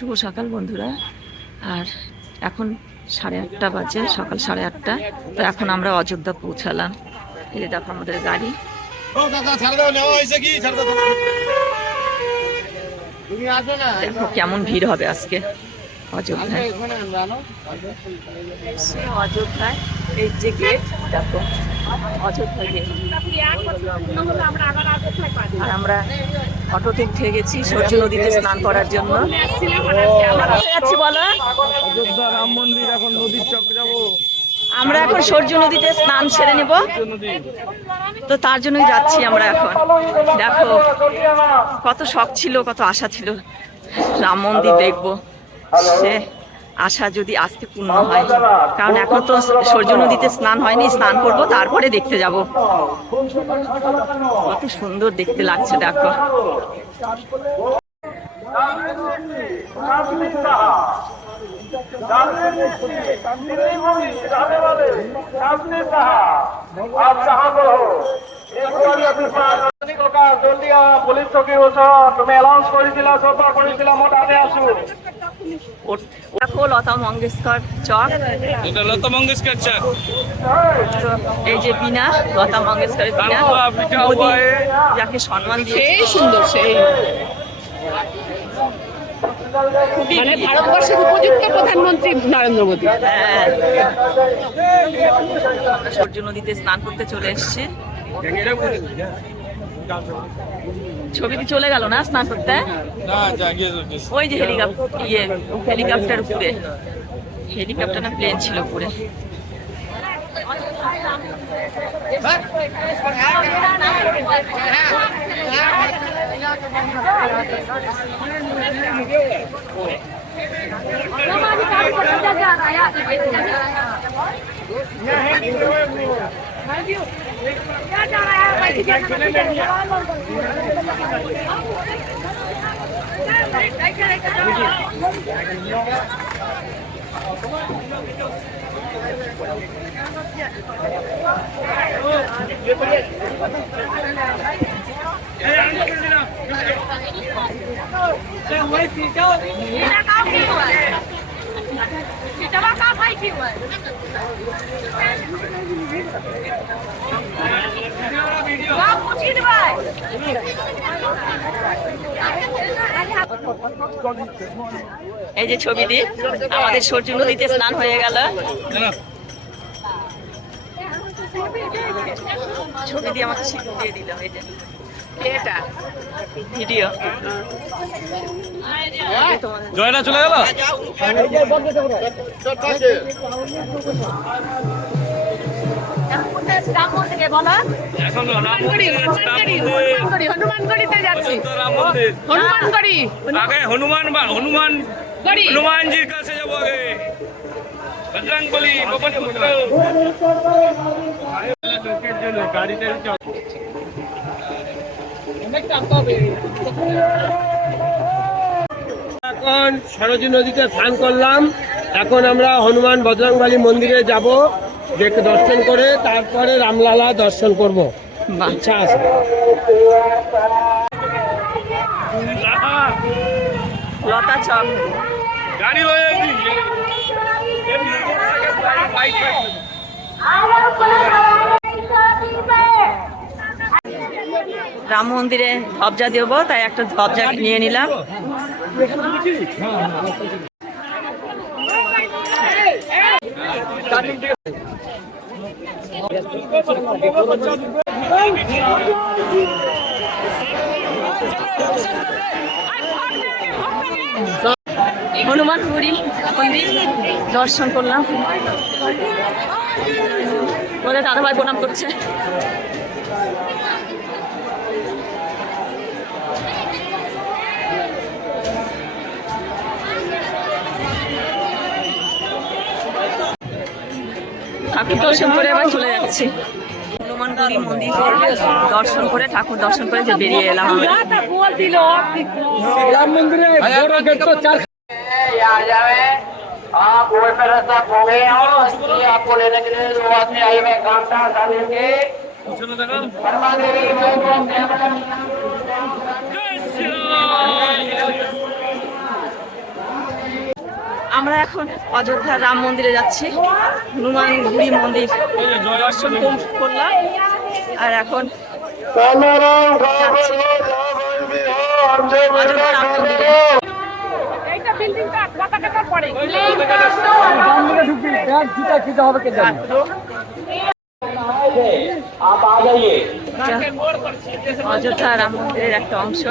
শুভ সকাল বন্ধুরা। আর এখন 8:30 বাজে, সকাল 8:30। তো এখন আমরা অযোধ্যা পৌঁছালাম। এই যে দেখো আমাদের গাড়ি। দেখো কেমন ভিড় হবে আজকে অযোধ্যায়। অযোধ্যায় এই যে গেট, দেখো অযোধ্যা গেট। আর আমরা অটোতে উঠে গেছি সূর্য নদীতে স্নান করার জন্য। যাচ্ছি বলো, অযোধ্যা রাম মন্দির, এখন নদীর চক যাবো। আমরা এখন সূর্য নদীতে স্নান সেরে নেব, তো তার জন্যই যাচ্ছি আমরা এখন। দেখো কত শখ ছিল, কত আশা ছিল রাম মন্দির দেখবো। সে আশা যদি আজকে পূর্ণ হয়, কারণ এখন তো সূর্য নদীতে স্নান হয়নি, স্নান করব তারপরে দেখতে যাব। কত সুন্দর দেখতে লাগছে দেখো। পুলিশ চকী তুমি এলাউন্স করেছিলা, সভা করেছিলা, মোটাতে আসো। দেখো লতা মঙ্গেশকর চক, এটা লতা মঙ্গেশকর চক। এই যে বিনা লতা মঙ্গেশকরের বিনা, মোদি যাকে সম্মান দিয়ে সুন্দর, সেই মানে ভারতবর্ষের উপযুক্ত প্রধানমন্ত্রী নরেন্দ্র মোদী। হ্যাঁ, সূর্য নদীতে স্নান করতে চলে এসেছি। ছবি কি চলে গেল না স্নান করতে? ওই যে হেলিকপ্টার উপরে, হেলিকপ্টার না প্লেন ছিল উপরে। এই যে ছবি দিয়ে আমাদের সূর্য নদীতে স্নান হয়ে গেল। ছবি দিয়ে আমাকে সিঁদুর দিয়ে দিল। এই যে এটা ভিডিও জয়না চলে গেল। হনুমানজির কাছে যাবো আগে। বজরংবলী এখন সরজু নদীতে স্নান করলাম। এখন আমরা হনুমান বজরংবলী মন্দিরে যাব, দেখে দর্শন করে তারপরে রামলালা দর্শন করব। ইচ্ছা আছে। লতা চক গাড়ি হয়ে রাম মন্দিরে ধবজা দেবো, তাই একটা ধবজা নিয়ে নিলাম। হনুমানপুরি মন্দির দর্শন করলাম। ওদের দাদাভাই প্রণাম করছে। ঠাকুর দর্শন করে এবার চলে যাচ্ছি। হনুমানপুরি মন্দির দর্শন করে, ঠাকুর দর্শন করে যে বেরিয়ে এলাম আমরা। आप वो तरह से हो गए हो, इसलिए आपको लेने के लिए जो आदमी आई मैं कांटा डाल के वर्मा देवी আমরা এখন অযোধ্যার রাম মন্দিরে যাচ্ছি। হনুমান গুড়ি মন্দির দর্শন করলাম আর এখন যাচ্ছি অযোধ্যা রাম মন্দিরে। এইটা বিল্ডিংটা পতাকাটার পরে आप आ जाइए। অযোধ্যা রাম মন্দিরের একটা অংশ।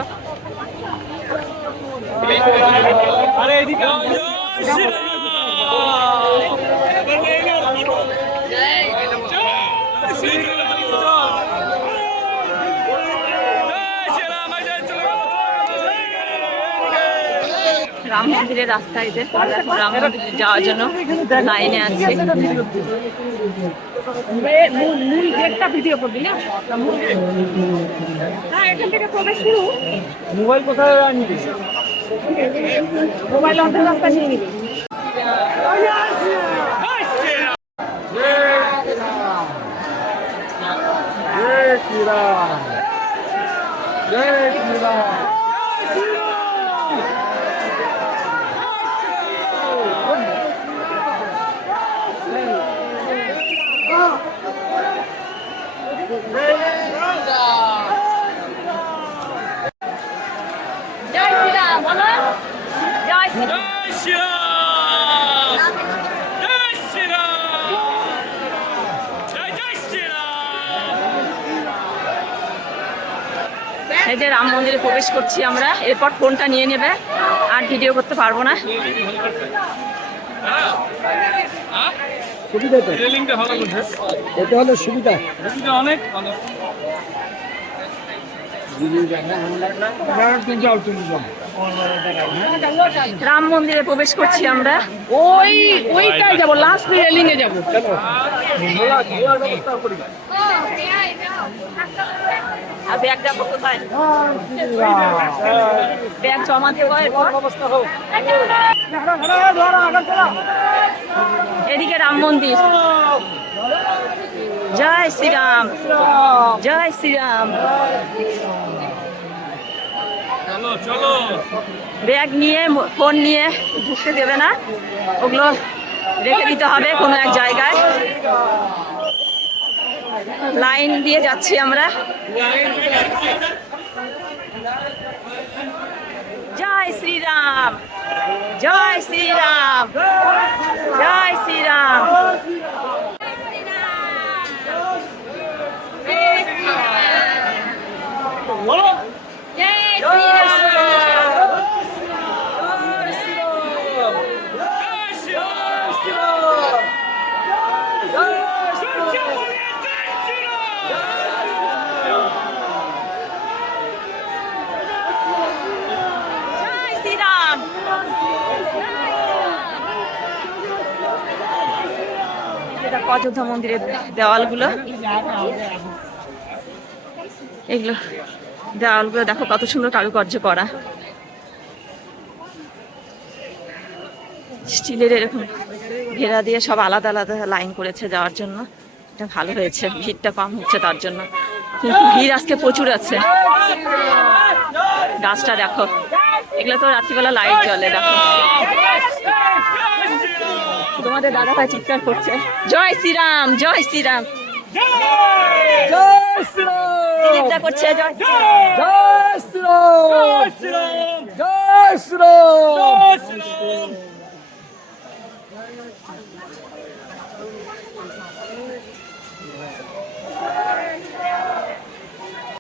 রাম মন্দিরের রাস্তা এই যে, আমরা এখন রাম মন্দিরে যাওয়ার জন্য লাইনে আছি। মূল গেটটা ভিডিও করবি না? হ্যাঁ, এখান থেকে প্রবেশ শুরু। মোবাইল কোথায় নিবি? মোবাইল অন্ধের রাস্তা নিয়ে নিবি। জয় শ্রীরাম বলো, জয় শ্রীরাম। এই যে রাম মন্দিরে প্রবেশ করছি আমরা। এরপর ফোনটা নিয়ে নেবে, আর ভিডিও করতে পারবো না। সুবিধা তো এটা হলো সুবিধা অনেক ভালো। রাম মন্দিরে প্রবেশ করছি আমরা। ওইটাই যাবো, লাস্ট রেলিং এ যাবো। আর ব্যাগ যাবো কোথায়? ব্যাগ জমা দেবো এরপর। এদিকে রাম মন্দির। জয় শ্রীরাম, জয় শ্রীরাম। ব্যাগ নিয়ে, ফোন নিয়ে ঢুকতে দেবে না, ওগুলো রেখে দিতে হবে কোনো এক জায়গায়। লাইন দিয়ে যাচ্ছি আমরা। জয় শ্রীরাম, জয় শ্রীরাম, জয় শ্রীরাম। অযোধ্যা মন্দিরের দেওয়ালগুলো, এগুলো দেওয়ালগুলো দেখো কত সুন্দর কারুকার্য করা। স্টিলের এরকম ঘেরা দিয়ে সব আলাদা আলাদা লাইন করেছে যাওয়ার জন্য। এটা ভালো হয়েছে, ভিড়টা কম হচ্ছে তার জন্য। কিন্তু ভিড় আজকে প্রচুর আছে। গাছটা দেখো, এগুলো তো রাত্রিবেলা লাইট জ্বলে। দেখো তোমাদের দাদা ভাই চিৎকার করছে, জয় শ্রীরাম, জয় শ্রীরাম, জয় শ্রীরাম, দিলীপদা করছে জয় শ্রীরাম, জয় শ্রীরাম, জয় শ্রীরাম।